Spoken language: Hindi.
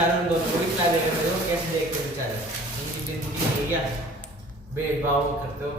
बेचारों ने दोनों को भी खिला देगा मेरे को, कैसे देखते बेचारे, उनकी जिंदगी है क्या, भेदभाव करते हो।